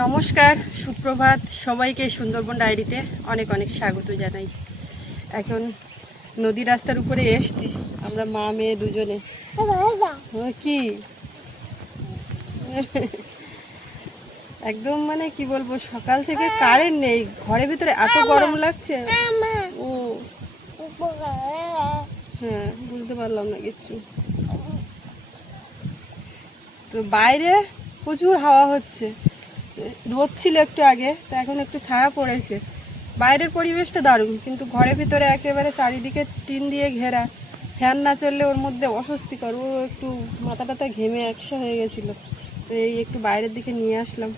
নমস্কার, সুপ্রভাত সবাইকে। সুন্দরবন ডায়েরিতে অনেক অনেক স্বাগত জানাই। এখন নদী রাস্তার উপরে এসছি আমরা মা মেয়ে দুজনে। কি একদম মানে কি বলবো, সকাল থেকে কারেন্ট নেই, ঘরের ভিতরে এত গরম লাগছে। ও হ্যাঁ, বুঝতে পারলাম না কিচ্ছু। তো বাইরে প্রচুর হাওয়া হচ্ছে, রোদ ছিল একটু আগে, তো এখন একটু ছায়া পড়েছে। বাইরের পরিবেশটা দারুণ, কিন্তু ঘরের ভিতরে একেবারে চারিদিকে টিন দিয়ে ঘেরা, ফ্যান না চললে ওর মধ্যে অস্বস্তিকর। ও একটু মাথা টাথা ঘেমে একসা হয়ে গেছিলো, তো এই একটু বাইরের দিকে নিয়ে আসলাম।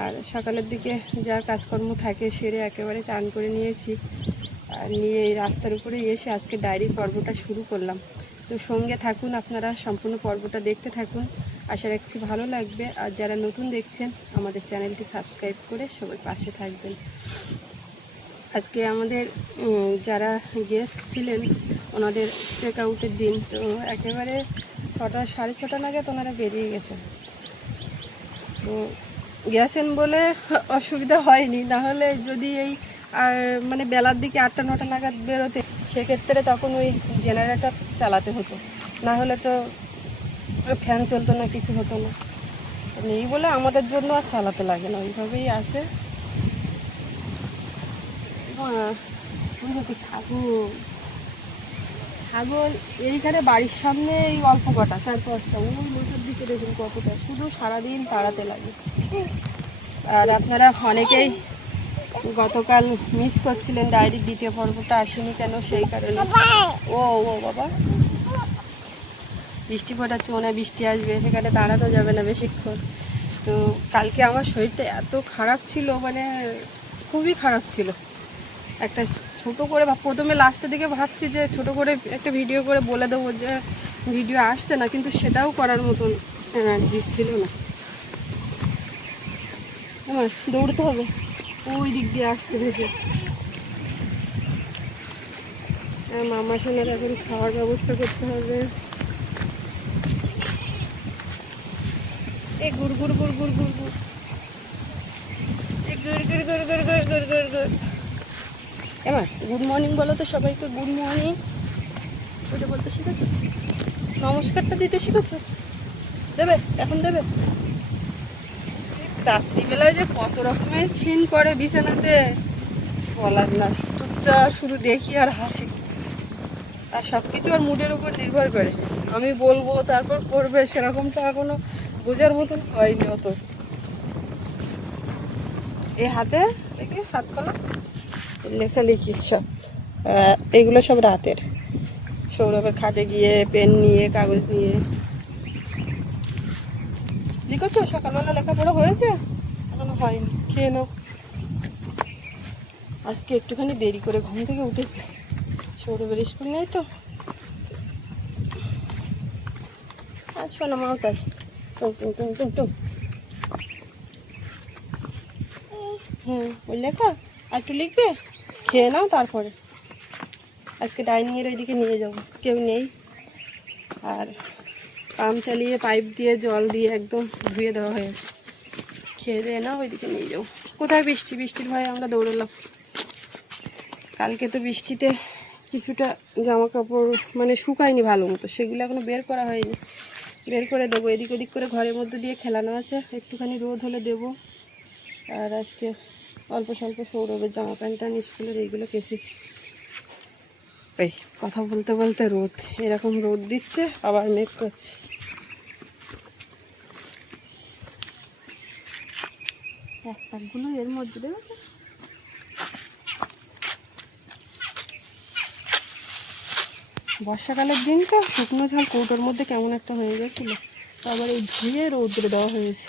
আর সকালের দিকে যা কাজকর্ম থাকে সেরে একেবারে চান করে নিয়েছি, আর নিয়ে এই রাস্তার উপরে এসে আজকে ডায়েরির পর্বটা শুরু করলাম। তো সঙ্গে থাকুন, আপনারা সম্পূর্ণ পর্বটা দেখতে থাকুন, আশা রাখছি ভালো লাগবে। আর যারা নতুন দেখছেন আমাদের চ্যানেলটি সাবস্ক্রাইব করে সবাই পাশে থাকবেন। আজকে আমাদের যারা গেস্ট ছিলেন ওনাদের চেক আউটের দিন, তো একেবারে 6টা সাড়ে 6টা নাগাদ ওনারা বেরিয়ে গেছেন। তো গেছেন বলে অসুবিধা হয়নি, নাহলে যদি এই মানে বেলার দিকে 8টা 9টা নাগাদ বেরোতে, সেক্ষেত্রে তখন ওই জেনারেটর চালাতে হতো, না হলে তো ফ্যান চলতো না, কিছু হতো না। নেই বলে আমাদের জন্য আর চালাতে লাগে না, ওইভাবেই আছে। ছাগল ছাগল এইখানে বাড়ির সামনে এই অল্প কটা 4-5টা, ওই মাথার দিকে দেখুন কতটা, শুধু সারাদিন তাড়াতে লাগে। আর আপনারা অনেকেই গতকাল মিস করছিলেন ডায়েরির দ্বিতীয় পর্বটা আসেনি কেন, সেই কারণে। ও ও বাবা, বৃষ্টি ফোটাচ্ছে, মনে হয় বৃষ্টি আসবে, সেখানে দাঁড়ানো যাবে না বেশিক্ষণ। তো কালকে আমার শরীরটা এত খারাপ ছিল, মানে খুবই খারাপ ছিল। একটা ছোট করে প্রথমে লাস্টের দিকে ভাবছি যে ছোট করে একটা ভিডিও করে বলে দেবো যে ভিডিও আসছে না, কিন্তু সেটাও করার মতন এনার্জি ছিল না। আমার দৌড়তে হবে, ওই দিক দিয়ে আসছে ভেসে। মামা সোনার এখন খাওয়ার ব্যবস্থা করতে হবে। এই গুড় গুড় গুড় গুড় গুড় গুড়, এই গুড় গুড় গুড় গুড় গুড় গুড় গুড় গুড়। এবার গুড মর্নিং বলো তো সবাইকে, গুড মর্নিং ওটা বলতে শিখেছো, নমস্কারটা দিতে শিখেছো, দেবে এখন দেবে। রাত্রিবেলায় যে কত রকমের ছিন করে বিছানাতে বলার না, চুপচাপ শুধু দেখি আর হাসি। আর সব কিছু আর মুডের উপর নির্ভর করে, আমি বলবো তারপর করবে, সেরকমটা এখনো বোঝার মতন হয়নি অত। এই হাতে দেখি হাত খোলা, লেখালেখি সব, এগুলো সব রাতের। সৌরভের খাটে গিয়ে পেন নিয়ে কাগজ নিয়ে লিখেছো। সকালবেলা লেখাপড়া হয়েছে? এখনো হয়নি, খেয়ে নাও। আজকে একটুখানি দেরি করে ঘুম থেকে উঠেছি, সৌরভের স্কুল নেই তো। আর শোনা মাও তাই, টুম টুম টুম টুম টুম। হ্যাঁ, ওই লেখা আর একটু লিখবে, খেয়ে নাও তারপরে। আজকে ডাইনিংয়ের ওইদিকে নিয়ে যাবো, কেউ নেই। আর পাম্প চালিয়ে পাইপ দিয়ে জল দিয়ে একদম ধুয়ে দেওয়া হয়েছে। খেয়ে দিয়ে না ওইদিকে নিয়ে যাবো। কোথায় বৃষ্টি, বৃষ্টির ভয়ে আমরা দৌড়লাম। কালকে তো বৃষ্টিতে কিছুটা জামা কাপড় মানে শুকায়নি ভালো মতো, সেগুলো এখনো বের করা হয়নি, বের করে দেবো। এদিক ওদিক করে ঘরের মধ্যে দিয়ে খেলানো আছে, একটুখানি রোদ হলে দেবো। আর আজকে অল্প স্বল্প সৌরভের জামা প্যান্ট স্কুলের এইগুলো কেসেছি। এই কথা বলতে বলতে রোদ, এরকম রোদ দিচ্ছে, আবার মেঘ করছে। এক পাকগুলো এর মধ্যে দেখেছে। বর্ষাকালের দিন তো শুকনো ঝাল কৌটোর মধ্যে কেমন একটা হয়ে গেছিলো, আবার এই ধুয়ে রোদ্রে দেওয়া হয়েছে।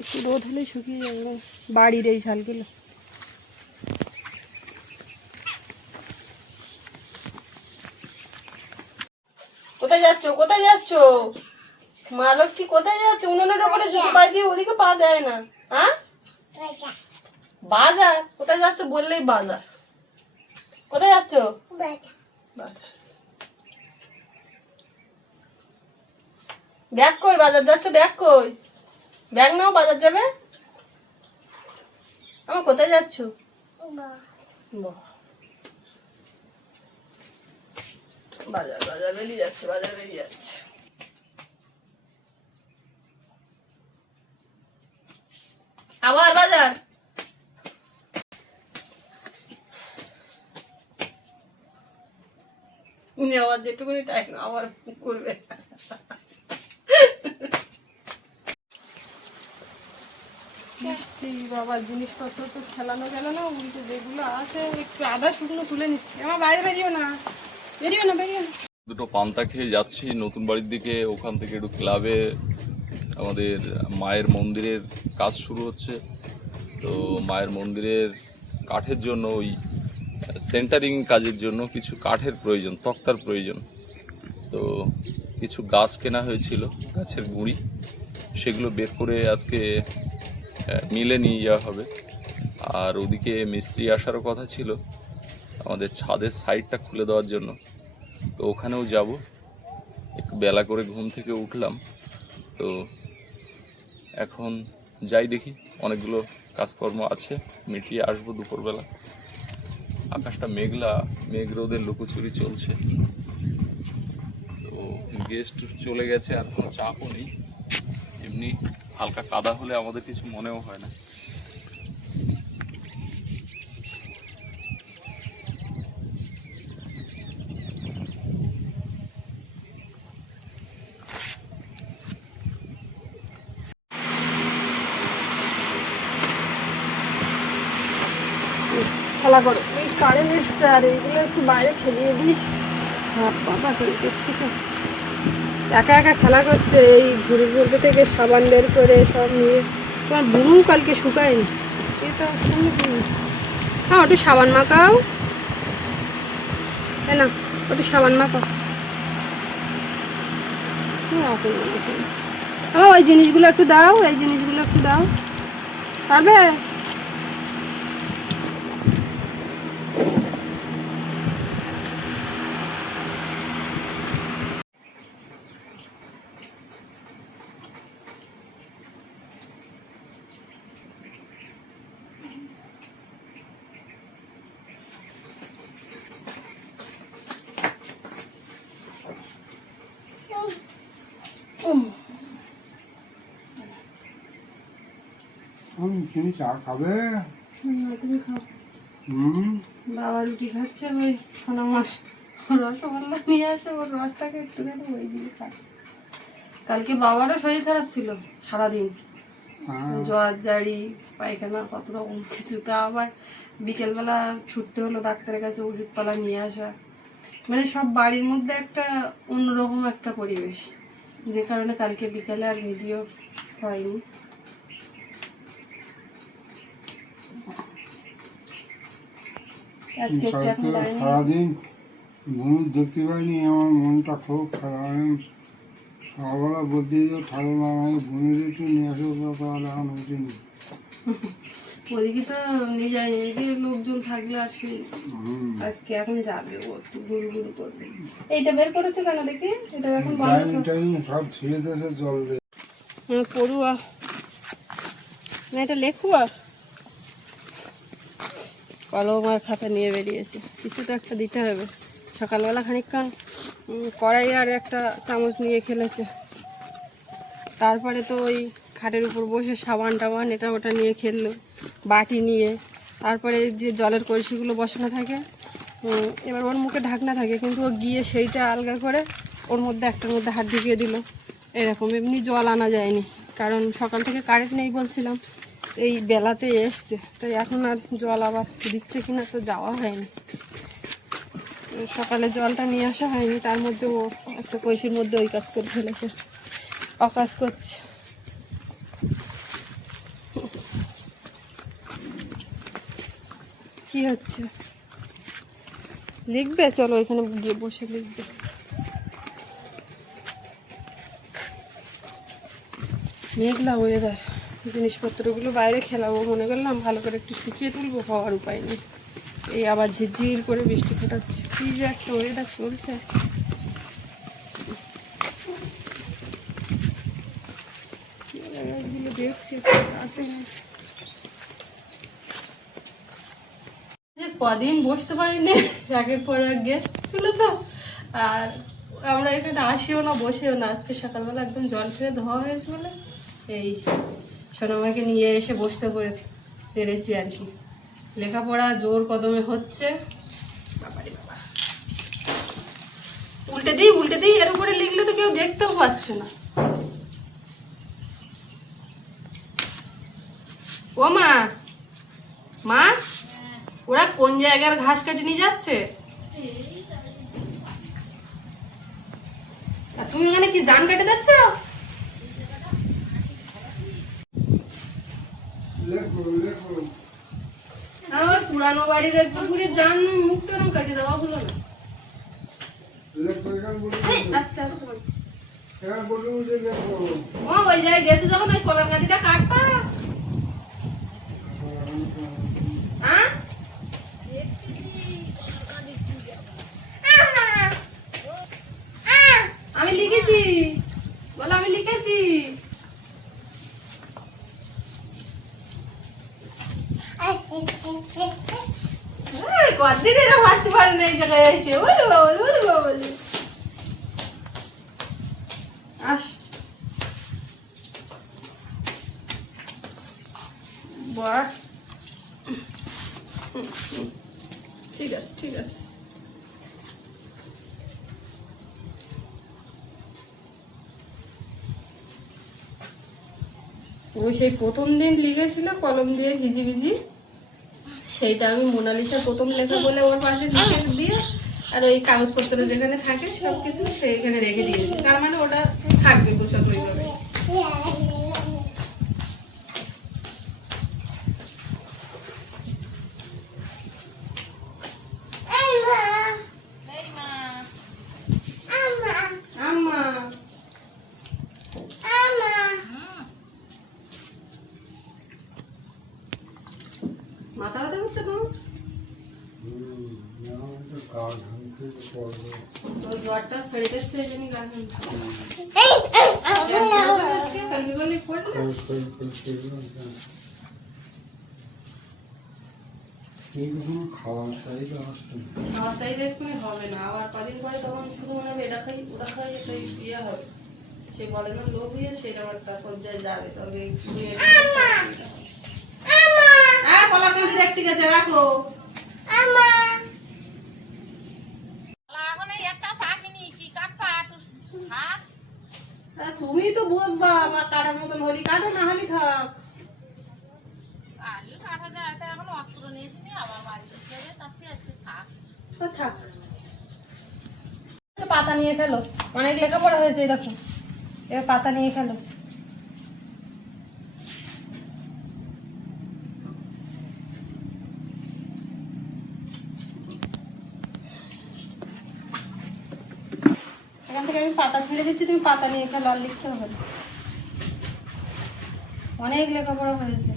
একটু রোদ হলেই শুকিয়ে যাবে বাড়ির এই ঝালগুলো। কোথায় যাচ্ছ, কোথায় যাচ্ছ মা লক্ষ্মী, কোথায় যাচ্ছ? উনুনের ওপরে জুতো পা দিয়ে ওদিকে পা দেয় না। হ্যাঁ, বাজার? কোথায় যাচ্ছ বললেই বাজার। কোথায় যাচ্ছ? বাজার। ব্যাগ কই? বাজার যাচ্ছ, ব্যাগ কই? ব্যাগ নাও, বাজার যাবে। আমার কোথায় যাচ্ছ? বাজার বাজার বেরিয়ে যাচ্ছে, বাজার বেরিয়ে যাচ্ছে। আবার বাজার। নেওয়ার যেটুকুনি টাইম আবার করবে। বাবার জিনিসপত্র তো খেলানো গেল না, উল্টে যেগুলো আছে একটু আদা শুকনো তুলে নিচ্ছে। আমার বাইরে বেরিও না, বেরিও না, বেরিও না। দুটো পান্তা খেয়ে যাচ্ছি নতুন বাড়ির দিকে। ওখান থেকে একটু ক্লাবে আমাদের মায়ের মন্দিরের কাজ শুরু হচ্ছে। তো মায়ের মন্দিরের কাঠের জন্য ওই সেন্টারিং কাজের জন্য কিছু কাঠের প্রয়োজন, তক্তার প্রয়োজন। তো কিছু গাছ কেনা হয়েছিল, গাছের গুঁড়ি, সেগুলো বের করে আজকে মিলে নিয়ে যাওয়া হবে। আর ওদিকে মিস্ত্রি আসারও কথা ছিল আমাদের ছাদের সাইডটা খুলে দেওয়ার জন্য, তো ওখানেও যাব। একটু বেলা করে ঘুম থেকে উঠলাম, তো এখন যাই দেখি, অনেকগুলো কাজকর্ম আছে, মিটিয়ে আসবো দুপুরবেলা। আকাশটা মেঘলা, মেঘ রোদের লুকোচুরি চলছে। তো গেস্ট চলে গেছে, আর কোনো চাপও নেই। এমনি হালকা কাদা হলে আমাদের কিছু মনেও হয় না। খেলা করো, এই কারেন্ট এসছে, আর এইগুলো একটু বাইরে খেলিয়ে দিস। সাপ বাবা করে দেখছি তো, একা একা খেলা করছে। এই ঝুড়ির মধ্যে থেকে সাবান বের করে সব নিয়ে, তোমার বুনু কালকে শুকায়নি। এটা হ্যাঁ, ওটা সাবান মাখাও, তাই না? ওটা সাবান মাখাও। ওই জিনিসগুলো একটু দাও, এই জিনিসগুলো একটু দাও, পারবে? তুমি চা খাবে? তুমি খাও। বাবা রুটি খাচ্ছে, ওই সোনা মাস রসগোল্লা নিয়ে আসে, ওর রসটাকে একটুখানি ওই দিয়ে খাচ্ছে। কালকে বাবারও শরীর খারাপ ছিল সারাদিন, জ্বর জারি পায়খানা কত রকম কিছু। তা আবার বিকেলবেলা ছুটতে হলো ডাক্তারের কাছে, ওষুধপালা নিয়ে আসা। মানে সব বাড়ির মধ্যে একটা অন্যরকম একটা পরিবেশ, যে কারণে কালকে বিকেলে আর ভিডিও হয়নি। সারাদিন ঘুম দেখতে পাইনি, আমার মনটা খুব খারাপ। সকালবেলা বলতে ঠাকুমা আমি বোনের একটু নিয়ে আসো, তাহলে এখন উঠিনি। ওদিকে তো নিয়ে যায়নি, এদিকে লোকজন থাকলে আর সে আজকে এখন যাবে, ও একটু গুরু গুরু করবে। এইটা বের করেছো কেন দেখি? এটা এখন সব ছিঁড়ে দিয়েছে জল দিয়ে। পড়ুয়া না, এটা লেখুয়া। কলম আর খাতা নিয়ে বেরিয়েছে, কিছু তো একটা দিতে হবে। সকালবেলা খানিকক্ষণ কড়াই আর একটা চামচ নিয়ে খেলেছে, তারপরে তো ওই খাটের উপর বসে সাবান টাবান এটা ওটা নিয়ে খেললো, বাটি নিয়ে। তারপরে যে জলের কলসিগুলো বসানো থাকে, এবার ওর মুখে ঢাকনা থাকে, কিন্তু ও গিয়ে সেইটা আলগা করে ওর মধ্যে একটার মধ্যে হাত ঢুকিয়ে দিল। এরকম এমনি জল আনা যায়নি, কারণ সকাল থেকে কারেন্ট নেই বলছিলাম, এই বেলাতে এসছে, তাই এখন আর জল আবার দিচ্ছে কিনা তো যাওয়া হয়নি। সকালে জলটা নিয়ে আসা হয়নি, তার মধ্যে ও একটা কলসির মধ্যে ওই কাজ করে ফেলেছে, অকাজ করছে। কি হচ্ছে? লিখবে? চলো এখানে গিয়ে বসে লিখবে। মেঘলা ওয়েদার, জিনিসপত্রগুলো বাইরে খেলাবো মনে করলাম, ভালো করে একটু শুকিয়ে তুলবো, হওয়ার উপায় নেই। এই আবার ঝিরঝির করে বৃষ্টি ফোটাচ্ছে, কি যে একটা ওয়েদার চলছে। গাছগুলো দেখছি আসে না। কদিন বসতে পারিনি, একের পর এক গেস্ট ছিল তো। আর আমরা এখানে আসিও না, বসেও না। আজকে সকালবেলা একদম জল ফেলে ধোয়া হয়েছে বলে এই সোনামাকে নিয়ে এসে বসতে পেরেছি আর কি। লেখাপড়া জোর কদমে হচ্ছে। বাবারে বাবা, উল্টে দিই এর উপরে লিখলে তো কেউ দেখতেও পাচ্ছে না। ও মা, মা ওরা কোন জায়গার ঘাস কাটে নিয়ে যাচ্ছে? আর তুমি এখানে কি জান কেটে যাচ্ছ? আমার পুরানো বাড়ির এক পুকুরে জান মুখটা রং কাটে দেওয়া হলো না। আস্তে আস্তে বল। ও ওই জায়গায় গেছে যখন ওই কলার গাছিটা কাটবা। হ্যাঁ আমি লিখেছি, বলো আমি লিখেছি। কতদিন এরা ভাবতে পারে না এই জায়গায় এসে। বলো বাবা, বলো বাবা, আস। বাহ, ঠিক আছে ঠিক আছে। ও সেই প্রথম দিন লিখেছিল কলম দিয়ে ভিজি ভিজি, সেইটা আমি মোনালিসা প্রথম লেখা বলে ওর পাশে লিখে দিয়ে, আর ওই কাগজপত্র যেখানে থাকে সবকিছু সেইখানে রেখে দিয়েছি। তার মানে ওটা থাকবে গোছানো ওইভাবে। মাথা ব্যথা করছে তোমার? তো জ্বরটা ছেড়ে যাচ্ছে এই জন্যই লাগেন। খাওয়া চাইলে এক্ষুনি হবে না, আবার কদিন পরে তখন শুধু মনে হবে এটা খাই ওটা খাই, সেই ইয়ে হবে। সে বলে না লোভ হয়ে সেটা একটা পর্যায়ে যাবে। তবে কলার কান্দি দেখতে গেছে, রাখো। তুমি তো বুঝবা, আমার কাটার মতন হলি কাটো, না হলি থাক। থাক, পাতা নিয়ে খেলো, অনেক লেখাপড়া হয়েছে দেখো। এবার পাতা নিয়ে খেলো। এখান থেকে আমি পাতা ছেড়ে দিচ্ছি, তুমি পাতা নিয়ে খেলো, আর লিখতে হবে না। অনেক লেখাপড়া হয়েছে।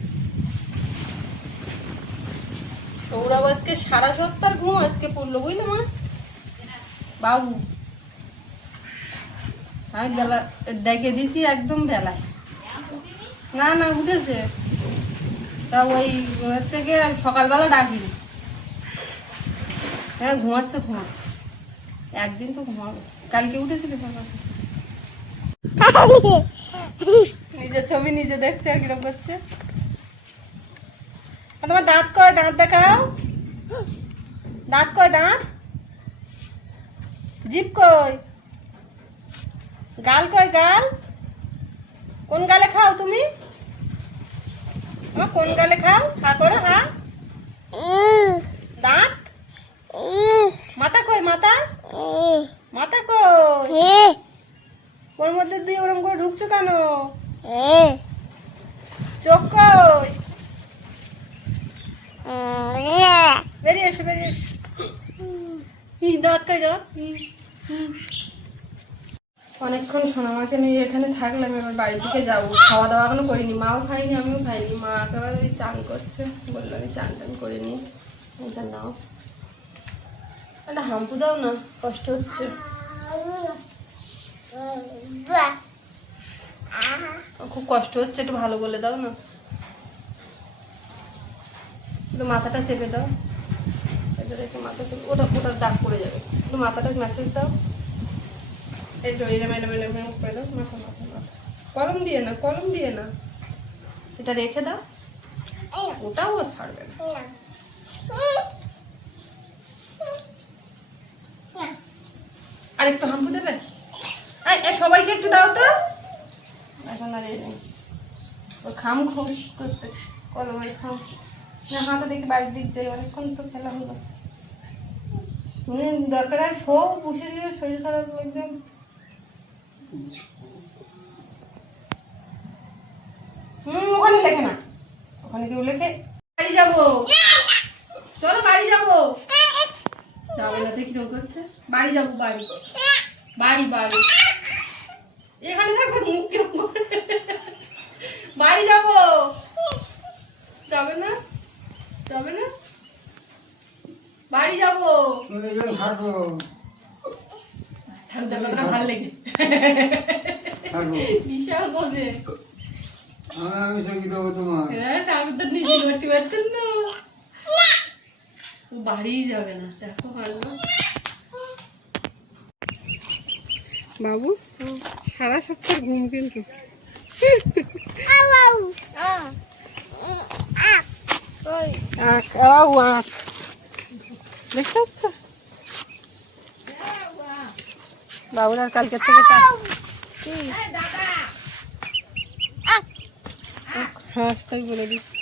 সৌরভ আজকে সারা সপ্তাহ ঘুম আজকে পড়লো, বুঝলে মা? বাবু আমি বেলা ডেকে দিছি একদম বেলায়। না না উঠেছে, তা ওই হচ্ছে গিয়ে সকালবেলা ডাকিনি। হ্যাঁ ঘুমাচ্ছে। একদিন তো ঘুমাবে, কালকে উঠেছিল সকাল। নিজের ছবি নিজে দেখছে আর কিরকম করছে। তোমার দাঁত কয়? দাঁত দেখাও। দাঁত কয়? দাঁত। জিভ কই? গাল কয়? গাল কোন গালে খাও তুমি? কোন গালে খাও? হা করো, হা। দাঁত। মাথা কই? মাথা কই? ওর মধ্যে দিয়ে ওরম করে ঢুকছো কেন? চোখ কই? বেরিয়ে এসো। দাঁত কই? দাঁত। অনেকক্ষণ সোনামাকে নিয়ে এখানে থাকলাম, এবার বাড়ির দিকে যাবো। খাওয়া দাওয়া এখনো করিনি, মাও খাইনি আমিও খাইনি। মা একেবারে ওই চান করছে, বললো আমি চান টান করে নিই। এটা নাও, একটা হাম্পু দাও না, কষ্ট হচ্ছে। খুব কষ্ট হচ্ছে, একটু ভালো বলে দাও না। একটু মাথাটা চেপে দাও। এটা রেখে মাথা তুলে ওটার দাগ পড়ে যাবে, একটু মাথাটা ম্যাসেজ দাও, একটু এরম এরম এরম এরম করে দাও, মাথা মাথা মাথা, কলম দিয়ে না, এটা রেখে দাও, ওটাও ছাড়বে না। আর একটু হাম্পু দেবে, সবাইকে একটু দাও তো। এখন আর এই নেই, ও খাম খোঁজ করছে, কলমের খাম না, হাঁটা দেখি বাড়ির দিক যাই, অনেকক্ষণ তো খেলা হলো। দরকার হয় শো, বসে দিয়ে শরীর খারাপ একদম। ওখানে লেখে না, ওখানে কেউ লেখে। বাড়ি যাবো, চলো বাড়ি যাবো। যাবে না তো কিরকম করছে, বাড়ি যাবো, বাড়ি বাড়ি বাড়ি, এখানে থাকবো, মুখ কিরকম করে। বাড়ি যাবো, যাবে না যাবে না, বাড়ি যাবো। থাকো ঠান্ডা কথা ভালো লেগে থাকো, বিশাল বোঝে। আমি সঙ্গী দেবো তোমার। হ্যাঁ, ঠাকুর তো নিজে করতে পারতেন না, ও বাড়িই যাবে না। দেখো ভালো বাবু, সারা সপ্তাহ ঘুম কিন্তু দেখতে পাচ্ছ বাবুর আর কালকের থেকে হ্যাঁ তাই বলে দিচ্ছি।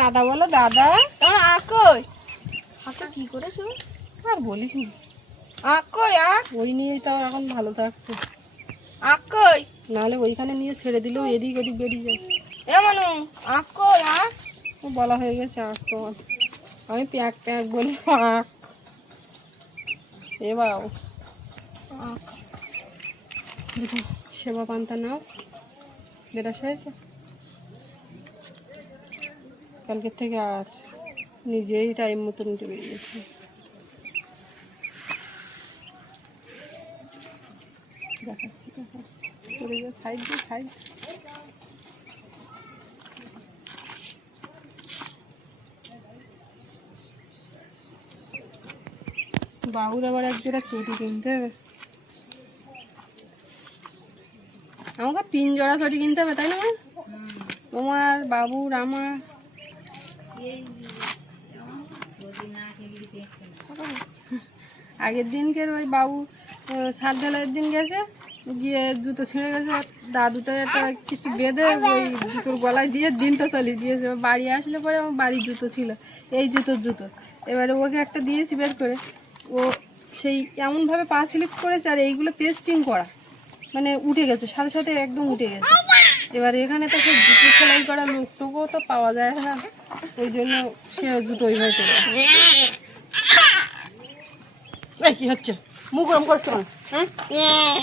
দাদা বলো, দাদা কি করেছো? আর বলিস না, ওই নিয়েই তাও এখন ভালো থাকছে, নাহলে ওইখানে নিয়ে ছেড়ে দিলেও এদিক ওদিক বেরিয়ে যায়। ও বলা হয়ে গেছে আঁক, তোমার আমি প্যাক প্যাক বলি আঁক। এ বাবু দেখো, সেবা পান্তা নাও, বেরাস হয়েছে কালকের থেকে, আর নিজেই টাইম মতন উঠে বেরিয়েছে। দেখাচ্ছি করে যা সাইড দিয়ে সাইড। বাবুর আবার এক জোড়া চটি কিনতে হবে, আমাকে 3 জোড়া চটি কিনতে হবে, তাই না? তোমার, বাবুর, আমার। আগের দিনকে ওই বাবু ছাদ ঢালাইয়ের দিন গেছে, গিয়ে জুতো ছিঁড়ে গেছে, দাদুতে একটা কিছু বেঁধে ওই জুতোর গলায় দিয়ে দিনটা চালিয়ে দিয়েছে। বাড়ি আসলে পরে আমার বাড়ির জুতো ছিল, এই জুতো, এবারে ওকে একটা দিয়েছি বের করে, ও সেই এমনভাবে পা স্লিপ করেছে, আর এইগুলো পেস্টিং করা, মানে উঠে গেছে, সাথে সাথে একদম উঠে গেছে। এবার এখানে তো সে জুতো সেলাই করা লোকটুকুও তো পাওয়া যায় না, ওই জন্য সে জুতো ওইভাবে চলে এই কি হচ্ছে, মুখ ওরম করছো না, হ্যাঁ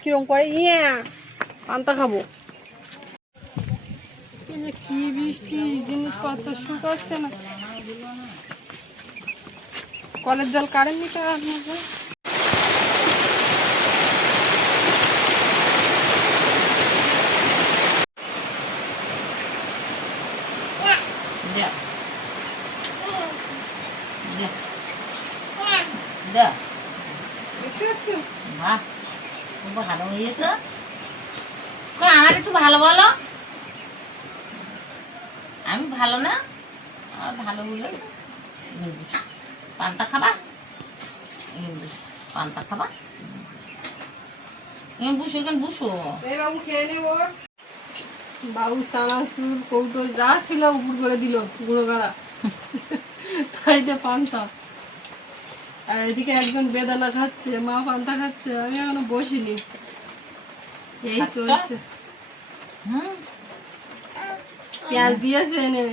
কিরম করে, পান্তা খাবো। এই যে কি বৃষ্টি, জিনিসপত্র শুকাচ্ছে না, কলের জল কারেন্ট নিতে আসবে। ভালো হয়ে তো আমার একটু ভালো বলো, আমি ভালো না, আমার ভালো বলেছে। পান্তা খাবা, পান্তা খাবা, বুঝো এখানে বুঝো। বাবু খেয়ে নেব, বাবু চানাচুর কৌটো যা ছিল উপর করে দিল গুঁড়ো গাড়া, তাই দিয়ে পান্তা। আর এদিকে একজন বেদানা খাচ্ছে, মা পান্তা খাচ্ছে, আমি এখনো বসিনি, এই চলছে। পেঁয়াজ দিয়েছে এনে,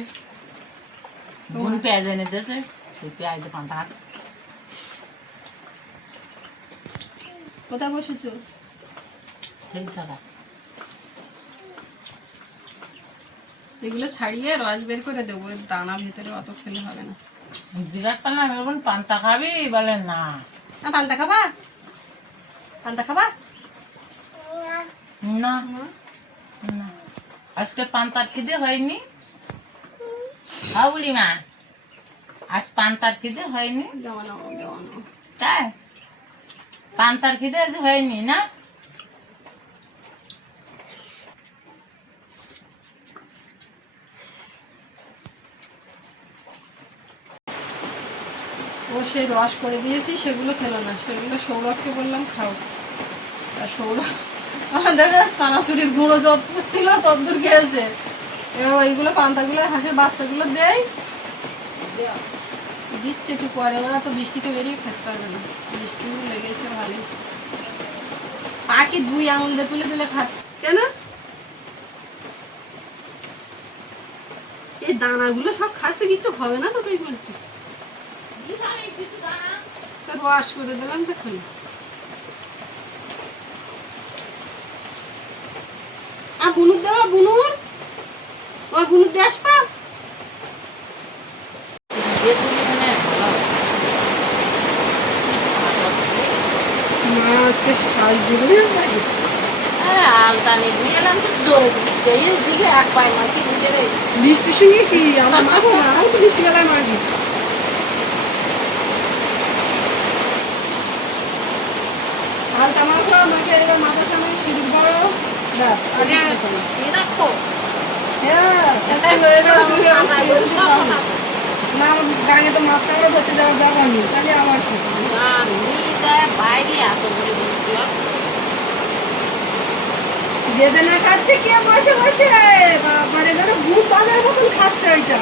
বোন পেঁয়াজ এনে দিয়েছে, সেই পেঁয়াজ দিয়ে পান্তা খাচ্ছে। কোথায় বসেছো? ঠিক থাকা এগুলো ছাড়িয়ে রস বের করে দেবো, দানা ভেতরে অত খেলে হবে না। জিজ্ঞাসা করলাম এখন পান্তা খাবি, বলে না। পান্তা খাবা, পান্তা খাবা না, না, আজকে পান্তার খিদে হয়নি? হ্যাঁ বুড়িমা, আজ পান্তার খিদে হয়নি? তাই পান্তার খিদে আজ হয়নি না? ও সেই রস করে দিয়েছি, সেগুলো খেলো না, সেগুলো সৌরভকে বললাম খাও। আর সৌরভ আমাদের কানাচুরির গুঁড়ো যত ছিল তদ্দূর খেয়েছে। এবার ওইগুলো পান্তাগুলো হাঁসের বাচ্চাগুলো দেয়, দিচ্ছে একটু পরে। ওরা তো বৃষ্টিতে বেরিয়ে খেতে পারবে না, বৃষ্টিও লেগেছে ভালোই। পাখি 2 আঙুল দিয়ে তুলে তুলে খাচ্ছে কেন? এই দানাগুলো সব খাচ্ছে, কিছু হবে না তো তুই বলছি। রস করে দিলাম তখন। আর বুনুর দেওয়া, বুনুর ওর বুনুর দিয়ে আসবা। মা আজকে শাল দিবে আলতানি দিয়ে এলাম তো জোরে বৃষ্টি, এই দিকে এক পায়ে মাটি বুঝে রে। বৃষ্টির সঙ্গে কি আমরা মাখো না, আমি তো বৃষ্টি বেলায় মাখি। আলতা মাখো, আমাকে এবার মাথার সামনে সিঁদুর করো, ব্যাস আর কিছু করো না। এই রাখো হ্যাঁ, আজকে হয়ে যাবে, তুমি আর সিঁদুর দিতে হবে না। না, আমার গাঙে তো মাছ কাঁকড়া ধরতে যাওয়ার ব্যাপার নেই, তাহলে আমার কি? না নিয়ে বাইরে এত বড় বেদনা খাচ্ছে কে বসে বসে, বাবারে যেন ভূত বাজার মতন খাচ্ছে ওইটা।